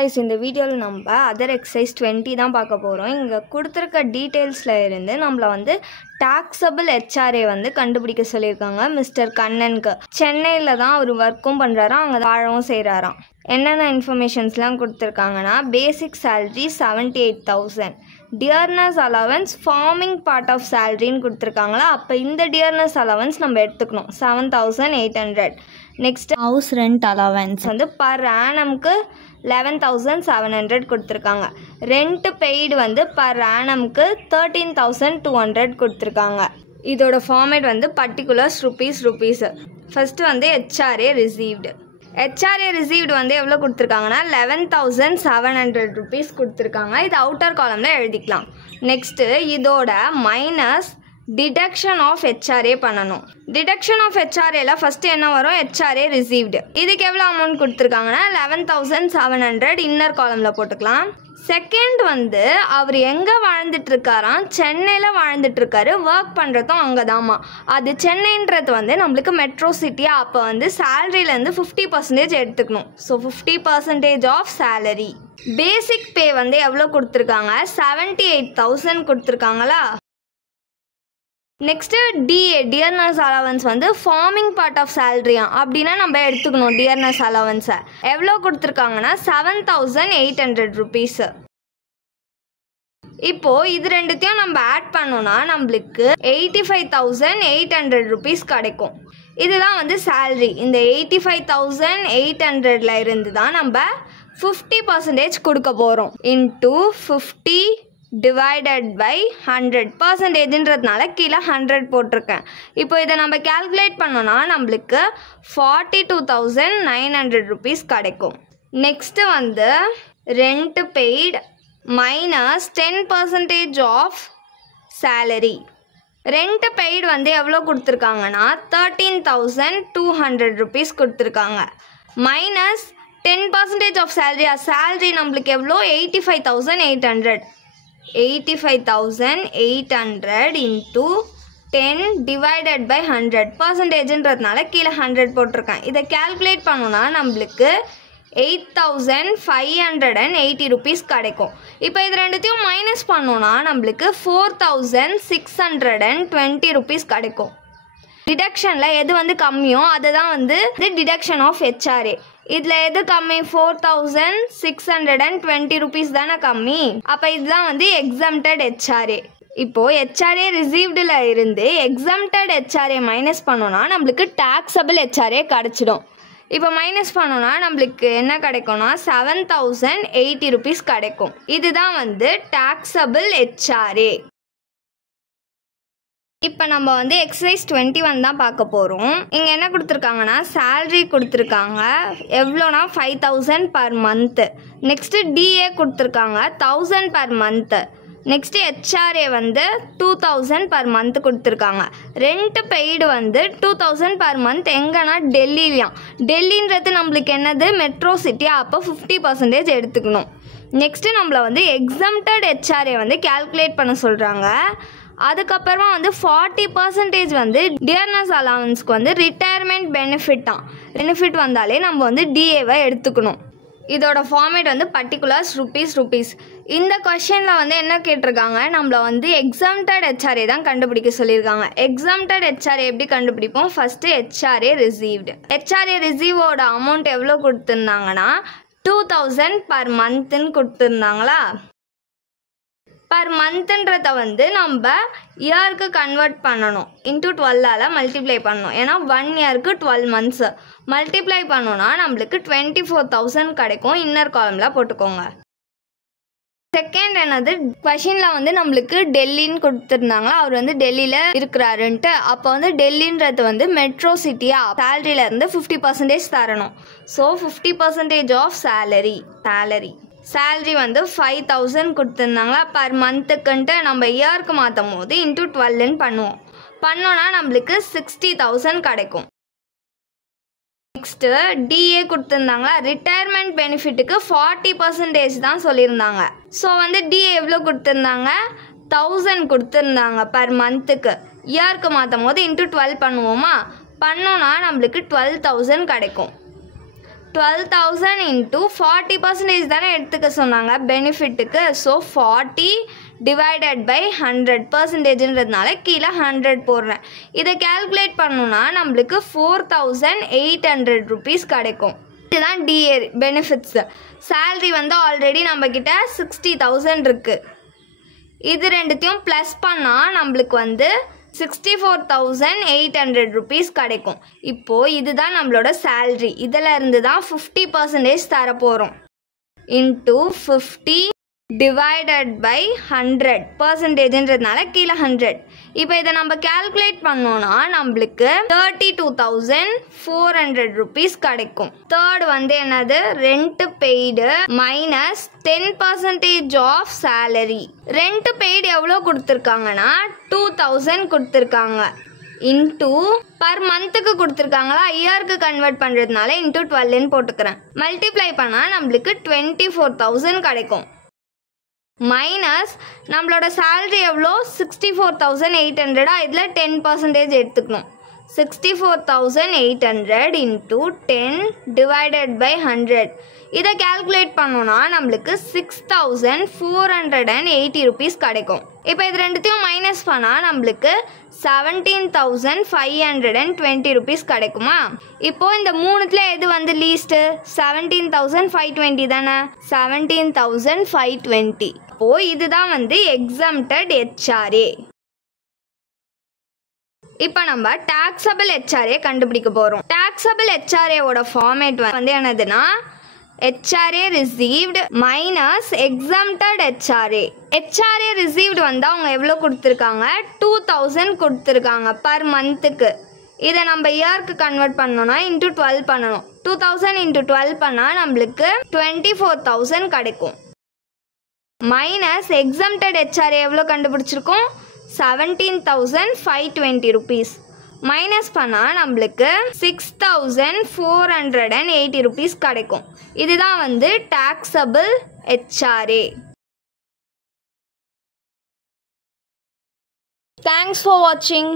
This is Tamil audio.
guys, இந்த வீடியோவில் நம்ம அதர் எக்ஸசைஸ் 20 தான் பார்க்க போகிறோம். இங்கே கொடுத்துருக்க டீட்டெயில்ஸில் இருந்து நம்மளை வந்து டாக்ஸபிள் HRA வந்து கண்டுபிடிக்க சொல்லியிருக்காங்க மிஸ்டர் கண்ணனுக்கு. சென்னையில் தான் அவர் ஒர்க்கும் பண்ணுறாராம், அங்கே வாழவும் செய்கிறாராம். என்னென்ன இன்ஃபர்மேஷன்ஸ்லாம் கொடுத்துருக்காங்கன்னா, basic salary 78,000, dearness allowance forming part of சேலரின்னு கொடுத்துருக்காங்களா. அப்போ இந்த டியர்னஸ் அலவன்ஸ் நம்ம எடுத்துக்கணும் 7,800. நெக்ஸ்ட் ஹவுஸ் ரெண்ட் அலவன்ஸ் வந்து பர் ஆனம்க்கு 11,700 கொடுத்துருக்காங்க. ரெண்ட் பெய்டு வந்து பர் ஆனம்க்கு 13,200 கொடுத்துருக்காங்க. இதோட ஃபார்மேட் வந்து பர்டிகுலர்ஸ் ருபீஸ். ஃபர்ஸ்ட் வந்து HRA ரிசீவ்டு. HRA ரிசீவ்டு வந்து எவ்வளோ கொடுத்துருக்காங்கன்னா 11,700 rupees கொடுத்துருக்காங்க. இது அவுட்டர் காலமில் எழுதிக்கலாம். நெக்ஸ்ட்டு இதோட மைனஸ் டிடக்ஷன் ஆஃப் HRA பண்ணணும். டிடக்ஷன் ஆஃப் HRAல ஃபஸ்ட்டு என்ன வரும்? HRA received. இதுக்கு எவ்வளோ அமௌண்ட் கொடுத்துருக்காங்கன்னா 11,700 இன்னர் காலமில் போட்டுக்கலாம். செகண்ட் வந்து அவர் எங்கே வாழ்ந்துட்டுருக்காராம்? சென்னையில் வாழ்ந்துட்டுருக்காரு. ஒர்க் பண்ணுறதும் அங்கே தாம்மா. அது சென்னைன்றது வந்து நம்மளுக்கு மெட்ரோ சிட்டியாக, அப்போ வந்து சேலரியிலேருந்து 50% எடுத்துக்கணும். So 50% of salary. Basic pay வந்து எவ்வளோ கொடுத்துருக்காங்க? 78,000 கொடுத்துருக்காங்களா. நெக்ஸ்ட்டு டியர்னஸ் அலவன்ஸ் வந்து ஃபார்மிங் பார்ட் ஆஃப் சேலரியா, அப்படின்னா நம்ம எடுத்துக்கணும் டியர்னஸ் அலவன்ஸை. எவ்வளோ கொடுத்துருக்காங்கன்னா 7,800 rupees. இப்போது இது ரெண்டுத்தையும் நம்ம ஆட் பண்ணோன்னா நம்மளுக்கு 85,800 rupees கிடைக்கும். இதுதான் வந்து சேல்ரி. இந்த 85,800ல இருந்து தான் நம்ம 50% கொடுக்க போகிறோம். இன்டூ 50 டிவைடட் பை 100%ன்றதுனால கீழே 100 போட்டிருக்கேன். இப்போ இதை நம்ம கேல்குலேட் பண்ணோன்னா நம்மளுக்கு 42,900 rupees கிடைக்கும். நெக்ஸ்ட்டு வந்து rent paid minus 10% of salary. Rent paid வந்து எவ்வளோ கொடுத்துருக்காங்கன்னா 13,200 rupees கொடுத்துருக்காங்க. மைனஸ் 10% ஆஃப் சேலரியா, சேலரி நம்மளுக்கு எவ்வளோ 85,800. 85,800 இன்ட்டு 10 டிவைடட் பை 100%ன்றதுனால கீழே 100 போட்டிருக்கேன். இதை கேல்குலேட் பண்ணோன்னா நம்மளுக்கு 8,580 rupees கிடைக்கும். இப்போ இது ரெண்டுத்தையும் மைனஸ் பண்ணோன்னா நம்மளுக்கு 4,620 rupees கிடைக்கும். டிடக்ஷனில் எது வந்து கம்மியோ அதுதான் வந்து டிடக்ஷன் ஆஃப் HRA. இதில் எது கம்மி? 4,620 rupees தானே கம்மி. அப்போ இதுதான் வந்து எக்ஸம்டட் HRA. இப்போது HRA ரிசீவ்டில் இருந்து எக்ஸம்டட் HRA மைனஸ் பண்ணோன்னா நம்மளுக்கு டாக்ஸபிள் HRA கிடச்சிடும். இப்போ மைனஸ் பண்ணோன்னா நம்மளுக்கு என்ன கிடைக்கும்னா 7,080 rupees கிடைக்கும். இதுதான் வந்து டாக்ஸபிள் HRA. இப்போ நம்ம வந்து எக்ஸசைஸ் 21 தான் பார்க்க போகிறோம். இங்கே என்ன கொடுத்துருக்காங்கன்னா சேல்ரி கொடுத்துருக்காங்க. எவ்வளோனா 5,000 per month. நெக்ஸ்ட்டு DA கொடுத்துருக்காங்க 1,000 per month. நெக்ஸ்ட்டு HRA வந்து 2,000 per month கொடுத்துருக்காங்க. ரெண்ட் பெய்டு வந்து 2,000 per month. எங்கன்னா டெல்லிலையாம். டெல்லின்றது நம்மளுக்கு என்னது? மெட்ரோ சிட்டியாக, அப்போ 50% எடுத்துக்கணும். நெக்ஸ்ட்டு நம்மளை வந்து எக்ஸம்டட் HRA வந்து கேல்குலேட் பண்ண சொல்கிறாங்க. அதுக்கப்புறமா வந்து 40% வந்து டியர்னஸ் அலவன்ஸ்க்கு வந்து ரிட்டையர்மெண்ட் பெனிஃபிட் வந்தாலே நம்ம வந்து DAவை எடுத்துக்கணும். இதோட ஃபார்மேட் வந்து பர்டிகுலர்ஸ் ருபீஸ். இந்த கொஷனில் வந்து என்ன கேட்டிருக்காங்க? நம்மளை வந்து எக்ஸம்டட் HRA தான் கண்டுபிடிக்க சொல்லியிருக்காங்க. எக்ஸம்டட் HRA எப்படி கண்டுபிடிப்போம்? First HRA received. HRA ரிசீவோட அமௌண்ட் எவ்வளோ கொடுத்துருந்தாங்கன்னா 2,000 per monthன்னு கொடுத்துருந்தாங்களா. பர் மந்த்ன்றத வந்து நம்ம இயருக்கு கன்வெர்ட் பண்ணணும். இன்ட்டு 12ஆல் மல்டிப்ளை பண்ணணும். ஏன்னா 1 இயருக்கு 12 months மல்டிப்ளை பண்ணோன்னா நம்மளுக்கு 24,000 கிடைக்கும். இன்னர் காலமில் போட்டுக்கோங்க. செகண்ட் என்னது? கொஷினில் வந்து நம்மளுக்கு டெல்லின்னு கொடுத்துருந்தாங்களா. அவர் வந்து டெல்லியில் இருக்கிறாருன்ட்டு. அப்போ வந்து டெல்லின்றது வந்து மெட்ரோ சிட்டியாக, சேலரியிலேருந்து 50% தரணும். So 50% of salary. சேலரி வந்து 5,000 கொடுத்துருந்தாங்களா. பர் மந்த்துக்குன்ட்டு நம்ம இயருக்கு மாற்றும் போது இன்ட்டு 12ன்னு பண்ணோன்னா நம்மளுக்கு 60,000 கிடைக்கும். Next DA கொடுத்துருந்தாங்களா. ரிட்டையர்மெண்ட் பெனிஃபிட்டுக்கு 40% தான் சொல்லியிருந்தாங்க. ஸோ வந்து DA எவ்வளோ கொடுத்துருந்தாங்க? 1,000 கொடுத்துருந்தாங்க பர் மந்த்துக்கு. இயருக்கு மாற்றும் போது இன்ட்டு 12 பண்ணுவோமா? பண்ணோன்னா நம்மளுக்கு 12,000 கிடைக்கும். 12,000 into 40% தானே எடுத்துக்க சொன்னாங்க பெனிஃபிட்டுக்கு. ஸோ 40 டிவைடட் பை 100%ன்றதுனால கீழே 100 போடுறேன். இதை கேல்குலேட் பண்ணணும்னா நம்மளுக்கு 4,800 rupees கிடைக்கும். இதுதான் டிஏ பெனிஃபிட்ஸு. சேல்ரி வந்து ஆல்ரெடி நம்மக்கிட்ட 60,000 இருக்குது. இது ரெண்டுத்தையும் ப்ளஸ் பண்ணால் நம்மளுக்கு வந்து 64,800 rupees கிடைக்கும். இப்போது இதுதான் நம்மளோட சேல்ரி. இதில் இருந்து தான் 50% தர போகிறோம். இன்ட்டு 50 டிவைடட் பை 100%ன்றதுனால கீழே 100. இப்போ இதை நம்ம கேல்குலேட் பண்ணோன்னா நம்மளுக்கு 32,400 rupees கிடைக்கும். தேர்ட் வந்து என்னது, rent paid minus 10% of salary. Rent paid எவ்வளோ கொடுத்துருக்காங்கன்னா 2,000 கொடுத்துருக்காங்க. இன்டூ பர் மந்த்துக்கு கொடுத்துருக்காங்களா, இயருக்கு கன்வெர்ட் பண்ணுறதுனால இன்டூ 12 போட்டுக்கிறேன். மல்டிப்ளை பண்ணால் நம்மளுக்கு 24,000 கிடைக்கும். மைனஸ் நம்மளோட சேல்ரி எவ்வளோ 64,800. இதில் 10% எடுத்துக்கணும். 64,800 இன்ட்டு 10 டிவைடட் பை 100. இதை கேல்குலேட் பண்ணோன்னா நம்மளுக்கு 6,480 rupees கிடைக்கும். இப்போ இது ரெண்டுத்தையும் மைனஸ் பண்ணால் நம்மளுக்கு 17,520 rupees கிடைக்குமா. இப்போது இந்த மூணுத்தில் எது வந்து லீஸ்ட்டு, 17,520 தானே. 17,520. இப்போது இதுதான் வந்து எக்ஸம்டட் HRA. இப்போ நம்ம டாக்ஸபிள் HRA கண்டுபிடிக்க போகிறோம். டாக்ஸபிள் HRAவோட ஃபார்மேட் வந்து என்னதுன்னா HRA received minus exempted HRA. HRA received வந்து அவங்க எவ்வளோ கொடுத்துருக்காங்க, 2,000 கொடுத்துருக்காங்க பர் மந்த்துக்கு. இதை நம்ம இயருக்கு கன்வெர்ட் பண்ணோன்னா இன்ட்டு 12 பண்ணணும். 2,000 இன்ட்டு 12 பண்ணால் நம்மளுக்கு 24,000 கிடைக்கும். மைனஸ் exempted HRA எவ்வளோ கண்டுபிடிச்சிருக்கோம், 17,520 rupees. மைனஸ் பண்ணால் நம்மளுக்கு 6,480 rupees கிடைக்கும். இதுதான் வந்து டாக்ஸபிள் HRA. தேங்க்ஸ் ஃபார் வாட்சிங்.